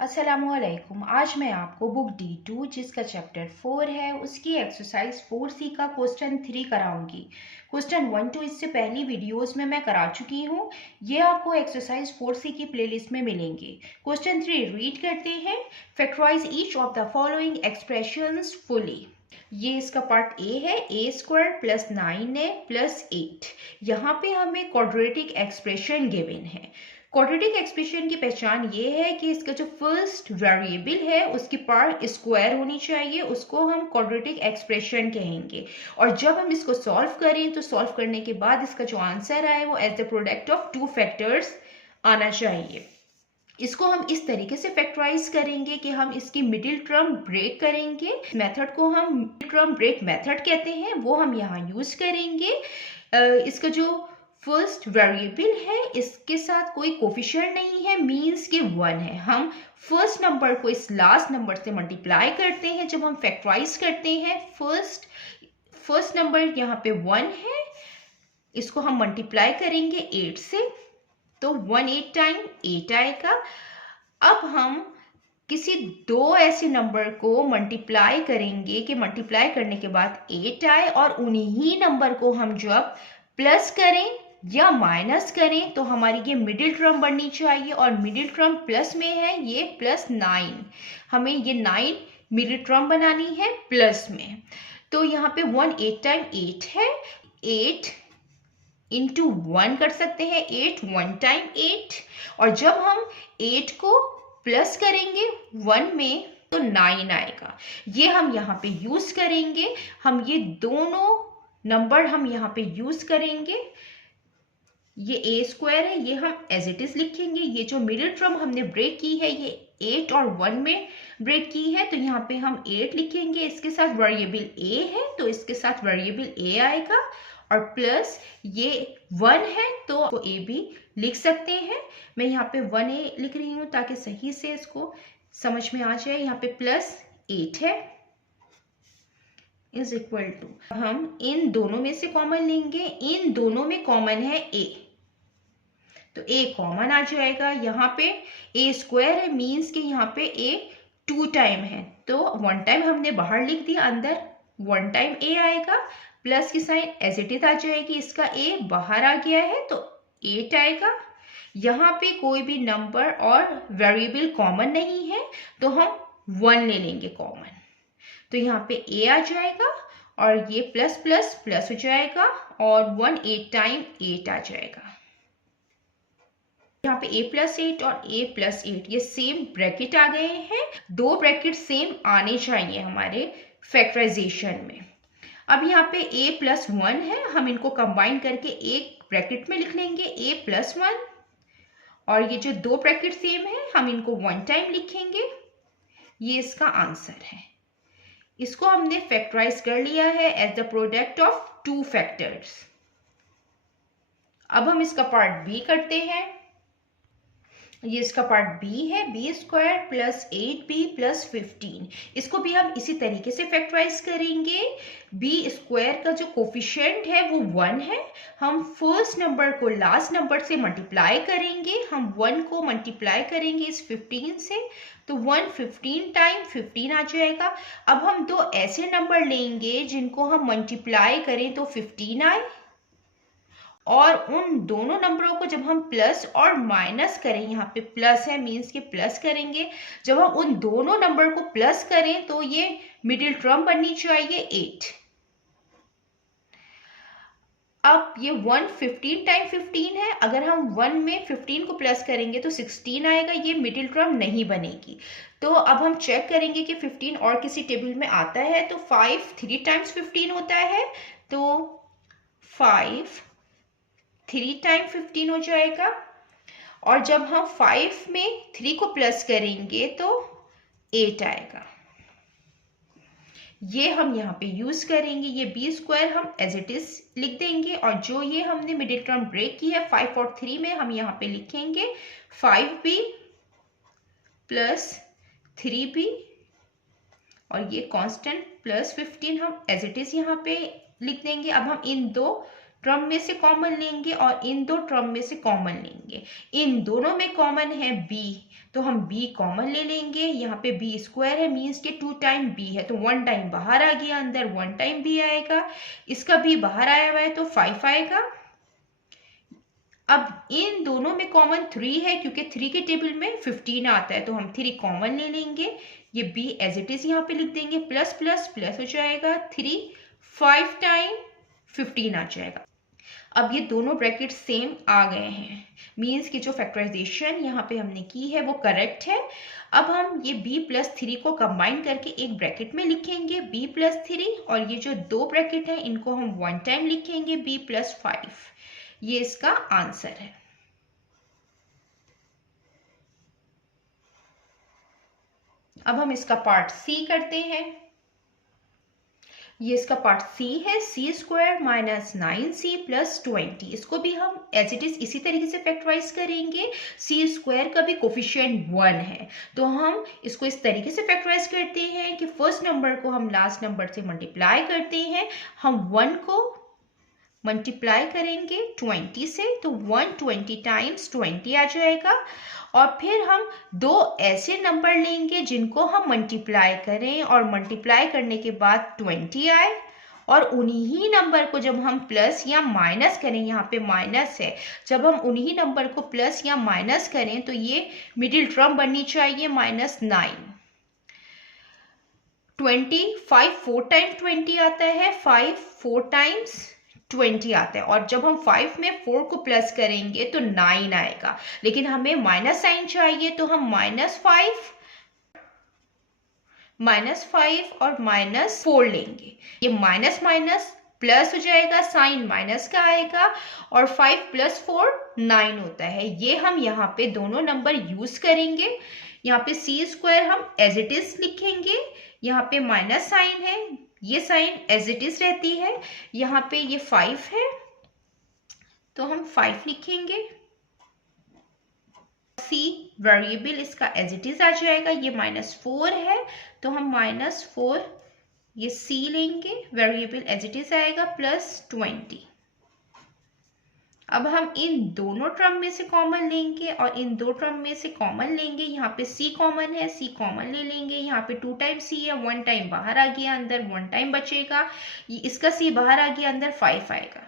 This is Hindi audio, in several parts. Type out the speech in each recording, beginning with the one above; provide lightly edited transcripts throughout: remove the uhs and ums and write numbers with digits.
अस्सलामुअलैकुम। आज मैं आपको बुक D2 जिसका चैप्टर 4 है उसकी एक्सरसाइज 4C का क्वेश्चन 3 कराऊंगी। क्वेश्चन 1 2 इससे पहली वीडियोस में मैं करा चुकी हूँ। ये आपको एक्सरसाइज 4C की प्लेलिस्ट में मिलेंगे। क्वेश्चन 3 रीड करते हैं। Factorise each of the following expressions fully. ये इसका पार्ट ए है। a² + 9a + 8। यहाँ पे हमें क्वाड्रेटिक एक्सप्रेशन गिवन है। क्वाड्रेटिक एक्सप्रेशन की पहचान ये है कि इसका जो फर्स्ट वेरिएबल है उसकी पार्ट स्क्वायर होनी चाहिए, उसको हम क्वाड्रेटिक एक्सप्रेशन कहेंगे। और जब हम इसको सॉल्व करें तो सॉल्व करने के बाद इसका जो आंसर आए वो as the product of 2 factors आना चाहिए। इसको हम इस तरीके से फैक्टराइज करेंगे कि हम इसकी मिडिल टर्म ब्रेक करेंगे। मेथड को हम मिडिल टर्म ब्रेक मेथड कहते हैं, वो हम यहाँ यूज करेंगे। इसका जो फर्स्ट वेरिएबल है इसके साथ कोई कोफिशिएंट नहीं है, मींस कि 1 है। हम फर्स्ट नंबर को इस लास्ट नंबर से मल्टीप्लाई करते हैं। जब हम फैक्टराइज करते हैं फर्स्ट नंबर यहाँ पे 1 है, इसको हम मल्टीप्लाई करेंगे 8 से, तो 1 8 टाइम 8 आएगा। अब हम किसी दो ऐसे नंबर को मल्टीप्लाई करेंगे कि मल्टीप्लाई करने के बाद 8 आए, और उन्हीं नंबर को हम जब प्लस करें या माइनस करें तो हमारी ये मिडिल टर्म बननी चाहिए, और मिडिल टर्म प्लस में है, ये +9। हमें ये 9 मिडिल टर्म बनानी है प्लस में। तो यहाँ पे 1 8 टाइम 8 है, 8 इंटू 1 कर सकते हैं, 8 1 टाइम 8। और जब हम 8 को प्लस करेंगे 1 में तो 9 आएगा। ये हम यहाँ पे यूज करेंगे। हम ये दोनों नंबर हम यहाँ पे यूज करेंगे। ये a² है, ये हम एज इट इज लिखेंगे। ये जो मिडिल टर्म हमने ब्रेक की है ये 8 और 1 में ब्रेक की है, तो यहाँ पे हम 8 लिखेंगे। इसके साथ वेरिएबल a है तो इसके साथ वेरिएबल a आएगा, और प्लस ये 1 है तो a भी लिख सकते हैं। मैं यहाँ पे 1a लिख रही हूँ ताकि सही से इसको समझ में आ जाए। यहाँ पे +8 है इज इक्वल टू, हम इन दोनों में से कॉमन लेंगे। इन दोनों में कॉमन है a, तो a कॉमन आ जाएगा। यहाँ पे a² है, मीन्स कि यहाँ पे a 2 टाइम है, तो 1 टाइम हमने बाहर लिख दिया, अंदर 1 टाइम a आएगा। प्लस की साइन एज इट इज आ जाएगी, इसका a बाहर आ गया है तो 8 आएगा। यहाँ पे कोई भी नंबर और वेरिएबल कॉमन नहीं है तो हम 1 ले लेंगे कॉमन, तो यहाँ पे a आ जाएगा, और ये प्लस प्लस प्लस हो जाएगा, और 1 8 टाइम 8 आ जाएगा। यहाँ पे a+8 और a+8 ये सेम ब्रैकेट आ गए हैं। दो ब्रैकेट सेम आने चाहिए हमारे फैक्टराइजेशन में। अब यहाँ पे a+1 है, हम इनको कंबाइन करके एक ब्रैकेट में लिख लेंगे a+1, और ये जो दो ब्रैकेट सेम है हम इनको 1 टाइम लिखेंगे। ये इसका आंसर है। इसको हमने फैक्टराइज कर लिया है as the product of 2 factors. अब हम इसका पार्ट बी करते हैं। ये इसका पार्ट बी है, b² + 8b + 15। इसको भी हम इसी तरीके से फैक्टराइज करेंगे। b² का जो कोफिशिएंट है वो 1 है। हम फर्स्ट नंबर को लास्ट नंबर से मल्टीप्लाई करेंगे। हम 1 को मल्टीप्लाई करेंगे इस 15 से, तो 1 15 टाइम 15 आ जाएगा। अब हम दो ऐसे नंबर लेंगे जिनको हम मल्टीप्लाई करें तो 15 आए, और उन दोनों नंबरों को जब हम प्लस और माइनस करें, यहाँ पे प्लस है मीन्स कि प्लस करेंगे, जब हम उन दोनों नंबर को प्लस करें तो ये मिडिल टर्म बननी चाहिए 8। अब ये 1 15 टाइम 15 है, अगर हम 1 में 15 को प्लस करेंगे तो 16 आएगा, ये मिडिल टर्म नहीं बनेगी। तो अब हम चेक करेंगे कि 15 और किसी टेबल में आता है, तो 5 3 टाइम्स 15 होता है, तो 5 3 टाइम 15 हो जाएगा। और जब हम 5 में 3 को प्लस करेंगे तो 8 आएगा। ये हम यहाँ पे यूज करेंगे। ये b² हम एज इट इज लिख देंगे, और जो ये हमने मिडिल टर्म ब्रेक की है 5 और 3 में, हम यहाँ पे लिखेंगे 5b + 3b, और ये कांस्टेंट +15 हम एज इट इज यहाँ पे लिख देंगे। अब हम इन दो टर्म में से कॉमन लेंगे और इन दो टर्म में से कॉमन लेंगे। इन दोनों में कॉमन है b, तो हम b कॉमन ले लेंगे। यहाँ पे b स्क्वायर है, मीन्स के 2 टाइम b है, तो 1 टाइम बाहर आ गया, अंदर 1 टाइम b आएगा। इसका b बाहर आया हुआ है तो 5 आएगा। अब इन दोनों में कॉमन 3 है, क्योंकि 3 के टेबल में 15 आता है, तो हम 3 कॉमन ले लेंगे। ये b एज इट इज यहाँ पे लिख देंगे, प्लस प्लस प्लस हो जाएगा 3, 5 टाइम 15 आ जाएगा। अब ये दोनों ब्रैकेट सेम आ गए हैं, मीन्स कि जो फैक्टराइजेशन यहाँ पे हमने की है वो करेक्ट है। अब हम ये b प्लस 3 को कंबाइन करके एक ब्रैकेट में लिखेंगे, b प्लस 3, और ये जो दो ब्रैकेट है इनको हम 1 टाइम लिखेंगे, b प्लस 5। ये इसका आंसर है। अब हम इसका पार्ट सी करते हैं। ये इसका पार्ट सी है, सी स्क्वायर माइनस 9c प्लस 20। इसको भी हम एज इट इज इसी तरीके से फैक्टराइज करेंगे। सी स्क्वायर का भी कोफिशिएंट 1 है, तो हम इसको इस तरीके से फैक्टराइज करते हैं कि फर्स्ट नंबर को हम लास्ट नंबर से मल्टीप्लाई करते हैं। हम 1 को मल्टीप्लाई करेंगे 20 से, तो 120 टाइम्स 20 आ जाएगा। और फिर हम दो ऐसे नंबर लेंगे जिनको हम मल्टीप्लाई करें और मल्टीप्लाई करने के बाद 20 आए, और उन्हीं ही नंबर को जब हम प्लस या माइनस करें, यहाँ पे माइनस है, जब हम उन्हीं नंबर को प्लस या माइनस करें तो ये मिडिल टर्म बननी चाहिए -9। 5 4 टाइम्स 20 आता है, 5 4 टाइम्स 20 आता है, और जब हम 5 में 4 को प्लस करेंगे तो 9 आएगा, लेकिन हमें माइनस साइन चाहिए, तो हम -5 और -4 लेंगे। ये माइनस माइनस प्लस हो जाएगा, साइन माइनस का आएगा, और 5 + 4 9 होता है। ये हम यहाँ पे दोनों नंबर यूज करेंगे। यहाँ पे सी स्क्वायर हम एज इट इज लिखेंगे, यहाँ पे माइनस साइन है, ये साइन एज इट इज रहती है। यहाँ पे ये 5 है तो हम 5 लिखेंगे। सी वेरिएबल इसका एज इट इज आ जाएगा, ये -4 है तो हम -4 ये सी लेंगे, वेरिएबल एज इट इज आएगा, +20। अब हम इन दोनों टर्म में से कॉमन लेंगे और इन दो टर्म में से कॉमन लेंगे। यहाँ पे c कॉमन है, c कॉमन ले लेंगे। यहाँ पे 2 टाइम्स c है, 1 टाइम बाहर आ गया, अंदर 1 टाइम बचेगा। इसका c बाहर आ गया, अंदर 5 आएगा।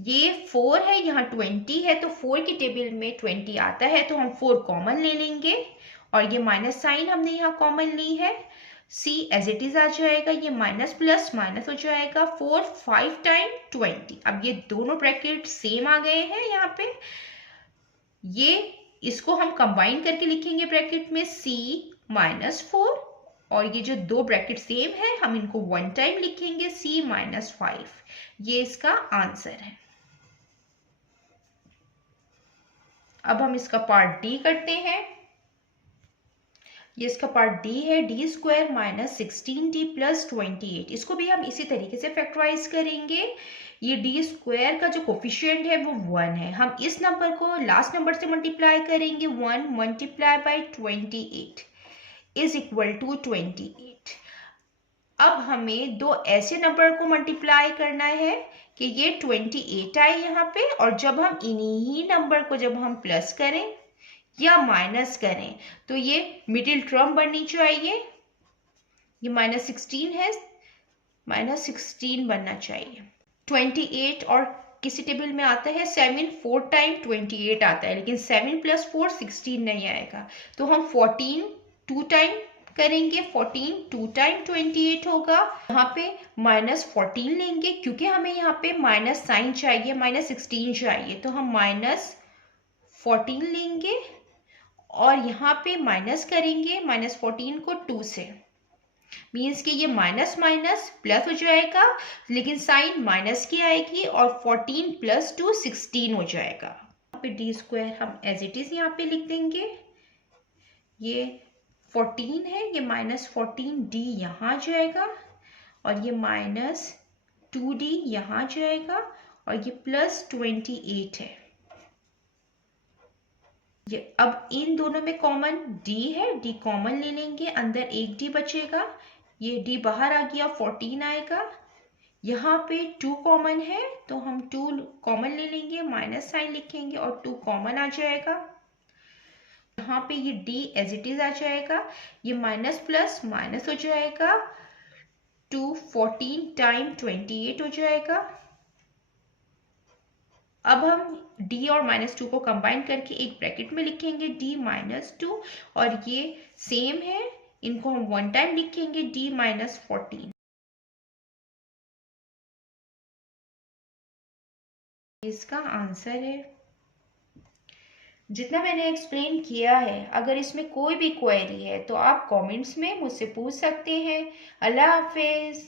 ये 4 है, यहाँ 20 है, तो 4 की टेबल में 20 आता है, तो हम 4 कॉमन ले लेंगे, और ये माइनस साइन हमने यहाँ कॉमन ली है। c एज इट इज आ जाएगा, ये माइनस प्लस माइनस हो जाएगा, 4 5 टाइम 20। अब ये दोनों ब्रैकेट सेम आ गए हैं यहाँ पे। ये इसको हम कंबाइन करके लिखेंगे ब्रैकेट में, c -4, और ये जो दो ब्रैकेट सेम है हम इनको 1 टाइम लिखेंगे, c -5। ये इसका आंसर है। अब हम इसका पार्ट डी करते हैं। ये इसका पार्ट डी है, डी स्क्वायर -16d प्लस 28। इसको भी हम इसी तरीके से फैक्टराइज करेंगे। ये डी स्क्वायर का जो कोफिशिएंट है वो 1 है, हम इस नंबर को लास्ट नंबर से मल्टीप्लाई करेंगे, 1 multiply by 28 is equal to 28। अब हमें दो ऐसे नंबर को मल्टीप्लाई करना है कि ये 28 आए यहाँ पे, और जब हम इन्हीं ही नंबर को जब हम प्लस करें या माइनस करें तो ये मिडिल टर्म बननी चाहिए। ये -16 है, -16 बनना चाहिए। 28 और किसी टेबल में आता है 7 4 टाइम 28 आता है, लेकिन 7 + 4 16 नहीं आएगा, तो हम 14 2 टाइम करेंगे, 14 2 टाइम 28 होगा। यहाँ पे -14 लेंगे, क्योंकि हमें यहाँ पे माइनस साइन चाहिए, -16 चाहिए, तो हम -14 लेंगे, और यहाँ पे माइनस करेंगे -14 को 2 से, मीन्स कि ये माइनस माइनस प्लस हो जाएगा, लेकिन साइन माइनस की आएगी, और 14 + 2 16 हो जाएगा। यहाँ पे डी स्क्वायर हम एज इट इज यहाँ पे लिख देंगे। ये 14 है, ये -14d यहाँ जाएगा, और ये -2d यहाँ जाएगा, और ये +28 है। ये अब इन दोनों में कॉमन d है, d कॉमन ले लेंगे, अंदर एक d बचेगा, ये d बाहर आ गया, 14 आएगा, यहाँ पे 2 कॉमन है तो हम 2 कॉमन ले लेंगे, माइनस साइन लिखेंगे और 2 कॉमन आ जाएगा। यहाँ पे ये d एज इट इज आ जाएगा, ये माइनस प्लस माइनस हो जाएगा, 2 14 टाइम 28 हो जाएगा। अब हम d और -2 को कंबाइन करके एक ब्रैकेट में लिखेंगे d -2 और ये सेम है, इनको हम वन टाइम लिखेंगे d -14। इसका आंसर है। जितना मैंने एक्सप्लेन किया है, अगर इसमें कोई भी क्वेरी है तो आप कमेंट्स में मुझसे पूछ सकते हैं। अल्लाह हाफिज़।